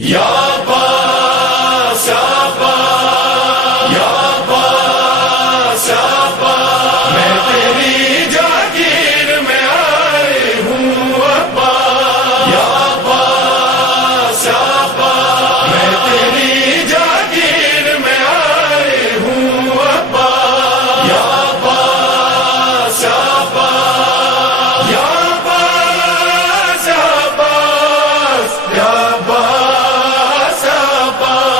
یا عباس یا عباس یا عباس یا عباس میں تیری جاگیر میں آئے ہوں عباس یا عباس یا عباس میں تیری جاگیر میں آئے ہوں عباس یا عباس یا عباس یا عباس یا عباس یا عباس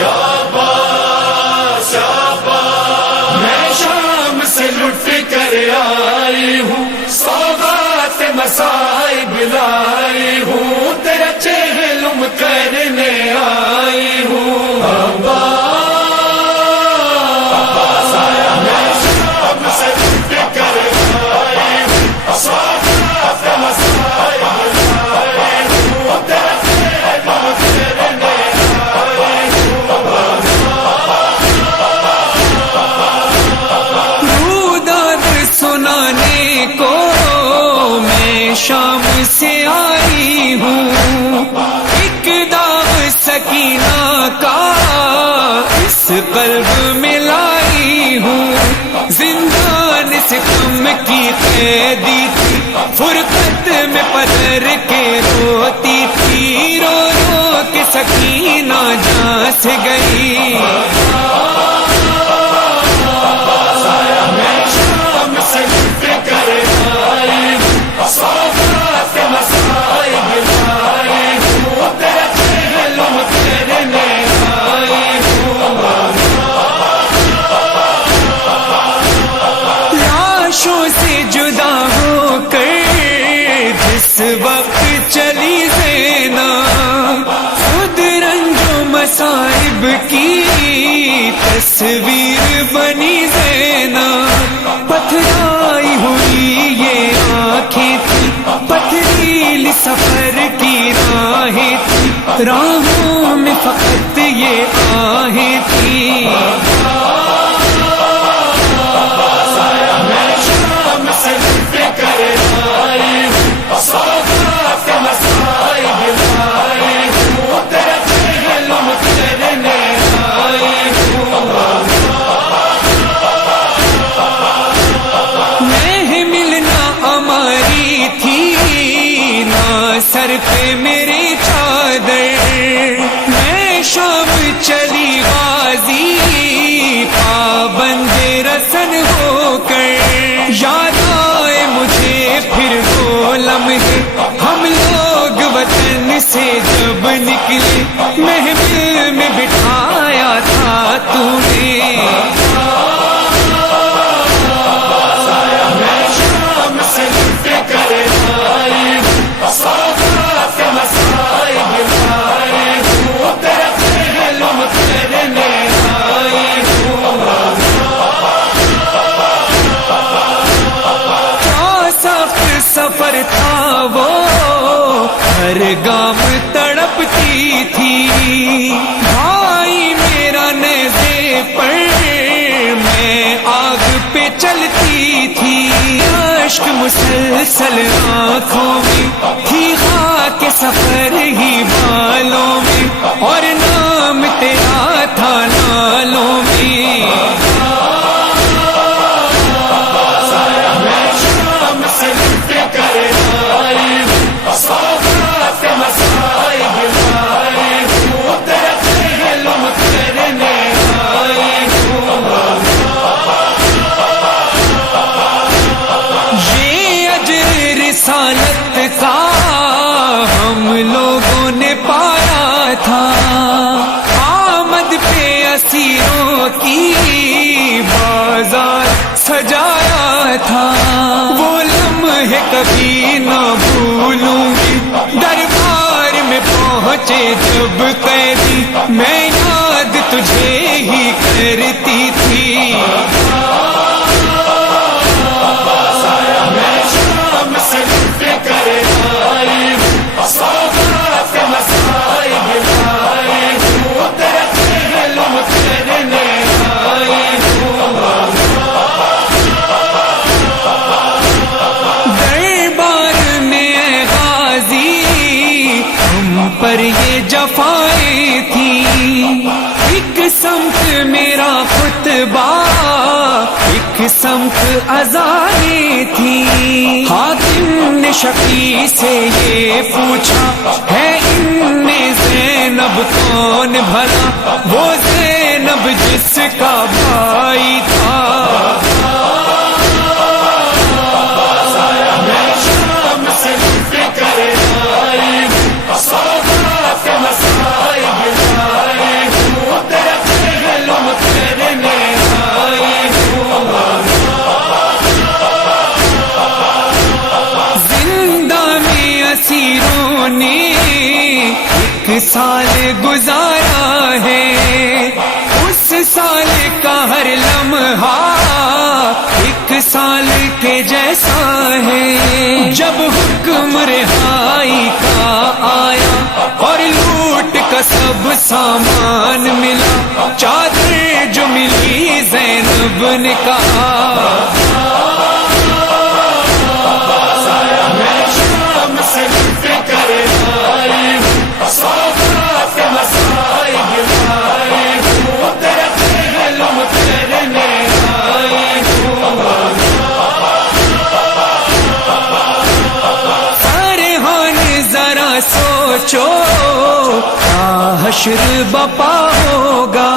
یا عباس یا عباس میں شام سے لٹ کر آئی ہوں سوغات مصائب لائی ہوں تیرا چہلم کرنے آئی ہوں عباس آیا میں شام سے لٹ کر آئی ہوں سوغات مصائب لائی ہوں تیرا چہلم کرنے آئی ہوں روداد سنانے کو میں شام سے آئی ہوں، ایک داغ سکینہ کا اس قلب میں لائی ہوں، زندان ستم کی قیدی تھی، فرقت میں پدر کے روتی تھی، رو رو کے سکینہ جہاں سے گئی۔ میں شام سے لٹ کر آئی ہوں سوغات مصائب لائی ہوں تیرا چہلم کرنے آئی ہوں لاشوں سے جدا ہو کر جس وقت چلی زینب، خود رنج و مصائب کی تصویر بنی زینب، پتھرائی ہوئی یہ آنکھیں تھی، پتھریلی سفر کی راہیں تھی، راہوں میں فقط یہ آہیں تھی۔ میں شام سے لٹ کر آئی ہوں سوغات مصائب لائی ہوں تیرا چہلم کرنے آئی ہوں محمل نہ ہماری تھی نہ سر پہ میرے چادر، میں شام چلی غازی پابند رسن ہو کر، یاد آئے مجھے پھر وہ لمحے ہم لوگ وطن سے جب نکلے، محمل میں بٹھایا تھا تو نے۔ میں شام سے لٹ کر آئی ہوں سوغات مصائب لائی ہوں تیرا چہلم کرنے آئی ہوں کیا سخت سفر تھا وہ، ہر گام تڑپتی تھی، بھائی میرا نیزے پر میں آگ پہ چلتی تھی، اشک مسلسل آنکھوں میں تھی، خاک سفر ہی بالوں میں، اور نام تیرا تھا نالوں میں۔ میں شام سے لٹ کر آئی ہوں سوغات مصائب لائی ہوں تیرا چہلم کرنے آئی ہوں یہ اجر رسالت کا ہم لوگوں نے پایا تھا، آمد پہ اسیروں کی بازار سجایا تھا، وہ لمحے کبھی نہ بھولوں گی، دربار میں پہنچے جب قیدی، میں یاد تجھے ہی کرتی تھی۔ میں شام سے لٹ کر آئی ہوں سوغات مصائب لائی ہوں تیرا چہلم کرنے آئی ہوں دربار میں غازی ہم پر یہ جفائیں تھیں، ایک سمت میرا خطبہ ایک سمت اذانیں تھیں۔ حاتم نے شفیع سے یہ پوچھا ہے ان میں زینب کون بھلا، وہ زینب جس کا بھائی تھا۔ اسیروں نے ایک سال گزارا ہے، اس سال کا ہر لمحہ ایک سال کے جیسا ہے۔ جب حکم رہائی کا آیا اور لوٹ کا سب سامان ملا، چادر جو ملی زینب نے کہا سوچو حشر بپا ہوگا،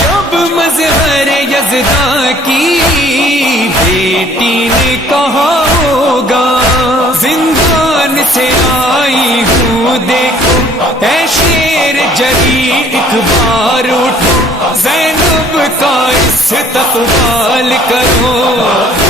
جب مظہر یزداں کی بیٹی نے کہا ہوگا زندان سے آئی ہوں دیکھو اے شیر جری ایک بار اٹھو، زینب کا استقبال کرو۔